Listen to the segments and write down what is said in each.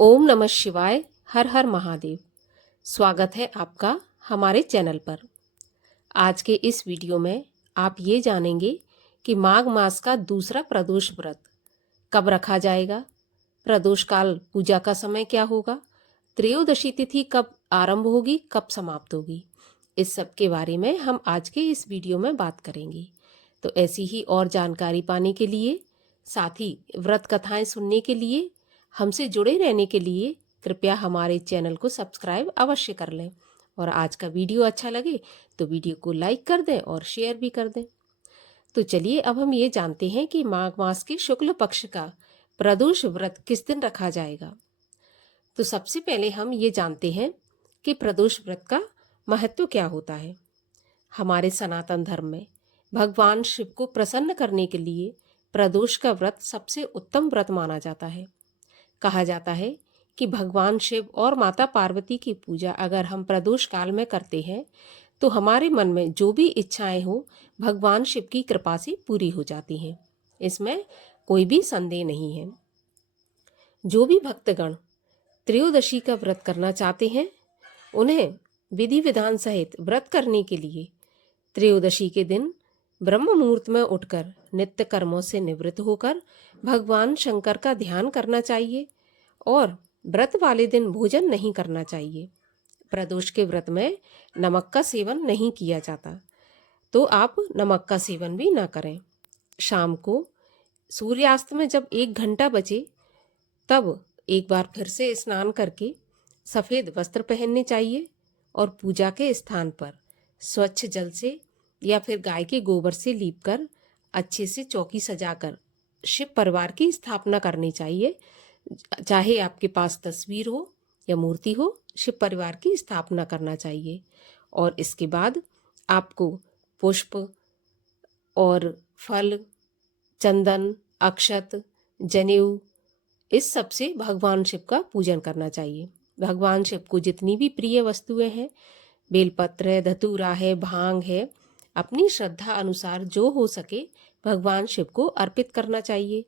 ओम नमः शिवाय। हर हर महादेव। स्वागत है आपका हमारे चैनल पर। आज के इस वीडियो में आप ये जानेंगे कि माघ मास का दूसरा प्रदोष व्रत कब रखा जाएगा, प्रदोष काल पूजा का समय क्या होगा, त्रयोदशी तिथि कब आरंभ होगी, कब समाप्त होगी। इस सब के बारे में हम आज के इस वीडियो में बात करेंगे। तो ऐसी ही और जानकारी पाने के लिए, साथ ही व्रत कथाएं सुनने के लिए, हमसे जुड़े रहने के लिए कृपया हमारे चैनल को सब्सक्राइब अवश्य कर लें। और आज का वीडियो अच्छा लगे तो वीडियो को लाइक कर दें और शेयर भी कर दें। तो चलिए अब हम ये जानते हैं कि माघ मास के शुक्ल पक्ष का प्रदोष व्रत किस दिन रखा जाएगा। तो सबसे पहले हम ये जानते हैं कि प्रदोष व्रत का महत्व क्या होता है। हमारे सनातन धर्म में भगवान शिव को प्रसन्न करने के लिए प्रदोष का व्रत सबसे उत्तम व्रत माना जाता है। कहा जाता है कि भगवान शिव और माता पार्वती की पूजा अगर हम प्रदोष काल में करते हैं तो हमारे मन में जो भी इच्छाएं हो भगवान शिव की कृपा से पूरी हो जाती हैं। इसमें कोई भी संदेह नहीं है। जो भी भक्तगण त्रयोदशी का व्रत करना चाहते हैं उन्हें विधि विधान सहित व्रत करने के लिए त्रयोदशी के दिन ब्रह्म मुहूर्त में उठकर नित्य कर्मों से निवृत्त होकर भगवान शंकर का ध्यान करना चाहिए और व्रत वाले दिन भोजन नहीं करना चाहिए। प्रदोष के व्रत में नमक का सेवन नहीं किया जाता, तो आप नमक का सेवन भी ना करें। शाम को सूर्यास्त में जब 1 घंटा बचे तब एक बार फिर से स्नान करके सफ़ेद वस्त्र पहनने चाहिए और पूजा के स्थान पर स्वच्छ जल से या फिर गाय के गोबर से लीपकर अच्छे से चौकी सजाकर शिव परिवार की स्थापना करनी चाहिए। चाहे आपके पास तस्वीर हो या मूर्ति हो, शिव परिवार की स्थापना करना चाहिए। और इसके बाद आपको पुष्प और फल, चंदन, अक्षत, जनेऊ, इस सब से भगवान शिव का पूजन करना चाहिए। भगवान शिव को जितनी भी प्रिय वस्तुएं हैं, बेलपत्र है, धतूरा है, भांग है, अपनी श्रद्धा अनुसार जो हो सके भगवान शिव को अर्पित करना चाहिए।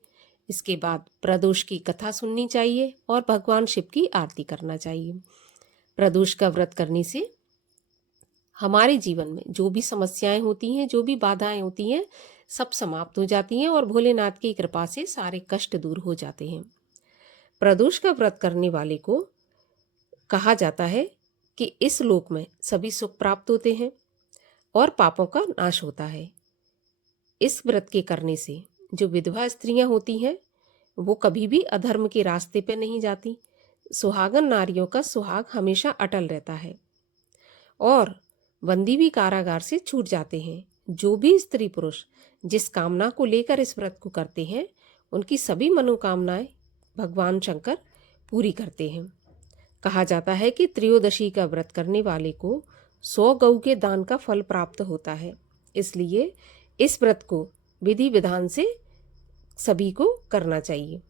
इसके बाद प्रदोष की कथा सुननी चाहिए और भगवान शिव की आरती करना चाहिए। प्रदोष का व्रत करने से हमारे जीवन में जो भी समस्याएं होती हैं, जो भी बाधाएं होती हैं, सब समाप्त हो जाती हैं और भोलेनाथ की कृपा से सारे कष्ट दूर हो जाते हैं। प्रदोष का व्रत करने वाले को कहा जाता है कि इस लोक में सभी सुख प्राप्त होते हैं और पापों का नाश होता है। इस व्रत के करने से जो विधवा स्त्रियां होती हैं वो कभी भी अधर्म के रास्ते पे नहीं जाती। सुहागन नारियों का सुहाग हमेशा अटल रहता है और बंदी भी कारागार से छूट जाते हैं। जो भी स्त्री पुरुष जिस कामना को लेकर इस व्रत को करते हैं उनकी सभी मनोकामनाएं भगवान शंकर पूरी करते हैं। कहा जाता है कि त्रयोदशी का व्रत करने वाले को 100 गऊ के दान का फल प्राप्त होता है। इसलिए इस व्रत को विधि विधान से सभी को करना चाहिए।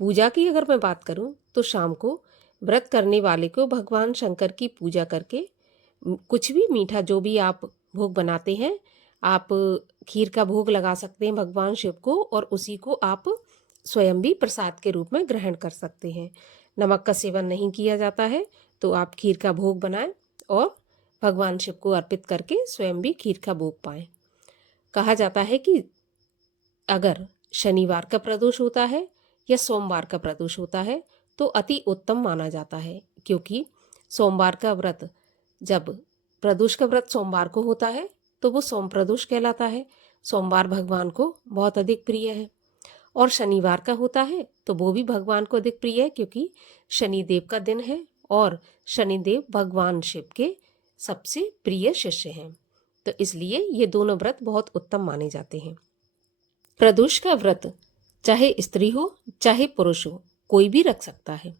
पूजा की अगर मैं बात करूं तो शाम को व्रत करने वाले को भगवान शंकर की पूजा करके कुछ भी मीठा जो भी आप भोग बनाते हैं, आप खीर का भोग लगा सकते हैं भगवान शिव को और उसी को आप स्वयं भी प्रसाद के रूप में ग्रहण कर सकते हैं। नमक का सेवन नहीं किया जाता है तो आप खीर का भोग बनाएं और भगवान शिव को अर्पित करके स्वयं भी खीर का भोग पाएं। कहा जाता है कि अगर शनिवार का प्रदोष होता है या सोमवार का प्रदोष होता है तो अति उत्तम माना जाता है, क्योंकि सोमवार का व्रत, जब प्रदोष का व्रत सोमवार को होता है तो वो सोम प्रदोष कहलाता है। सोमवार भगवान को बहुत अधिक प्रिय है। और शनिवार का होता है तो वो भी भगवान को अधिक प्रिय है, क्योंकि शनिदेव का दिन है और शनिदेव भगवान शिव के सबसे प्रिय शिष्य हैं। तो इसलिए ये दोनों व्रत बहुत उत्तम माने जाते हैं। प्रदोष का व्रत चाहे स्त्री हो चाहे पुरुष हो, कोई भी रख सकता है।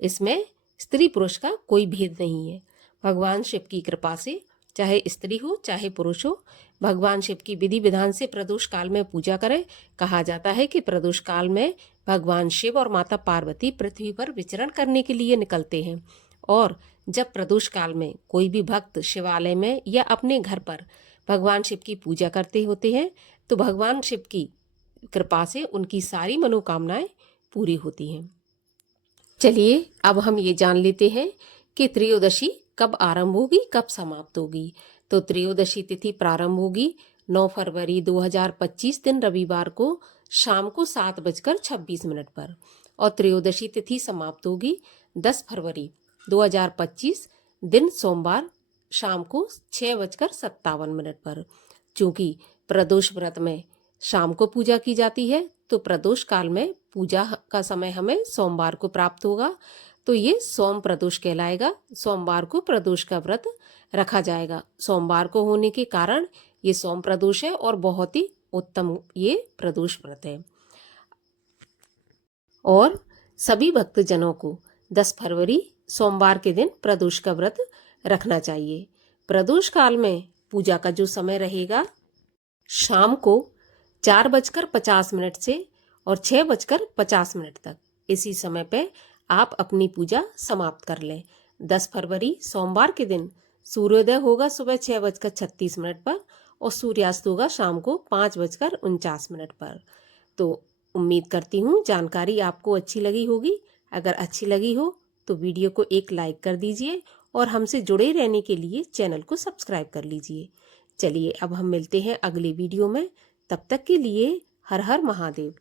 इसमें स्त्री पुरुष का कोई भेद नहीं है। भगवान शिव की कृपा से चाहे स्त्री हो चाहे पुरुष हो, भगवान शिव की विधि विधान से प्रदोष काल में पूजा करें। कहा जाता है कि प्रदोष काल में भगवान शिव और माता पार्वती पृथ्वी पर विचरण करने के लिए निकलते हैं और जब प्रदोष काल में कोई भी भक्त शिवालय में या अपने घर पर भगवान शिव की पूजा करते होते हैं तो भगवान शिव की कृपा से उनकी सारी मनोकामनाएं पूरी होती हैं। चलिए अब हम ये जान लेते हैं कि त्रयोदशी कब आरंभ होगी, कब समाप्त होगी। तो त्रयोदशी तिथि प्रारंभ होगी 9 फरवरी 2025 दिन रविवार को शाम को 7:26 पर और त्रयोदशी तिथि समाप्त होगी 10 फरवरी 2025 दिन सोमवार शाम को 6:57 पर। चूंकि प्रदोष व्रत में शाम को पूजा की जाती है तो प्रदोष काल में पूजा का समय हमें सोमवार को प्राप्त होगा, तो ये सोम प्रदोष कहलाएगा। सोमवार को प्रदोष का व्रत रखा जाएगा। सोमवार को होने के कारण ये सोम प्रदोष है और बहुत ही उत्तम ये प्रदोष व्रत है। और सभी भक्तजनों को 10 फरवरी सोमवार के दिन प्रदोष का व्रत रखना चाहिए। प्रदोष काल में पूजा का जो समय रहेगा शाम को 4:50 से और 6:50 तक, इसी समय पे आप अपनी पूजा समाप्त कर लें। 10 फरवरी सोमवार के दिन सूर्योदय होगा सुबह 6:36 पर और सूर्यास्त होगा शाम को 5:49 पर। तो उम्मीद करती हूँ जानकारी आपको अच्छी लगी होगी। अगर अच्छी लगी हो तो वीडियो को एक लाइक कर दीजिए और हमसे जुड़े रहने के लिए चैनल को सब्सक्राइब कर लीजिए। चलिए अब हम मिलते हैं अगले वीडियो में। तब तक के लिए हर हर महादेव।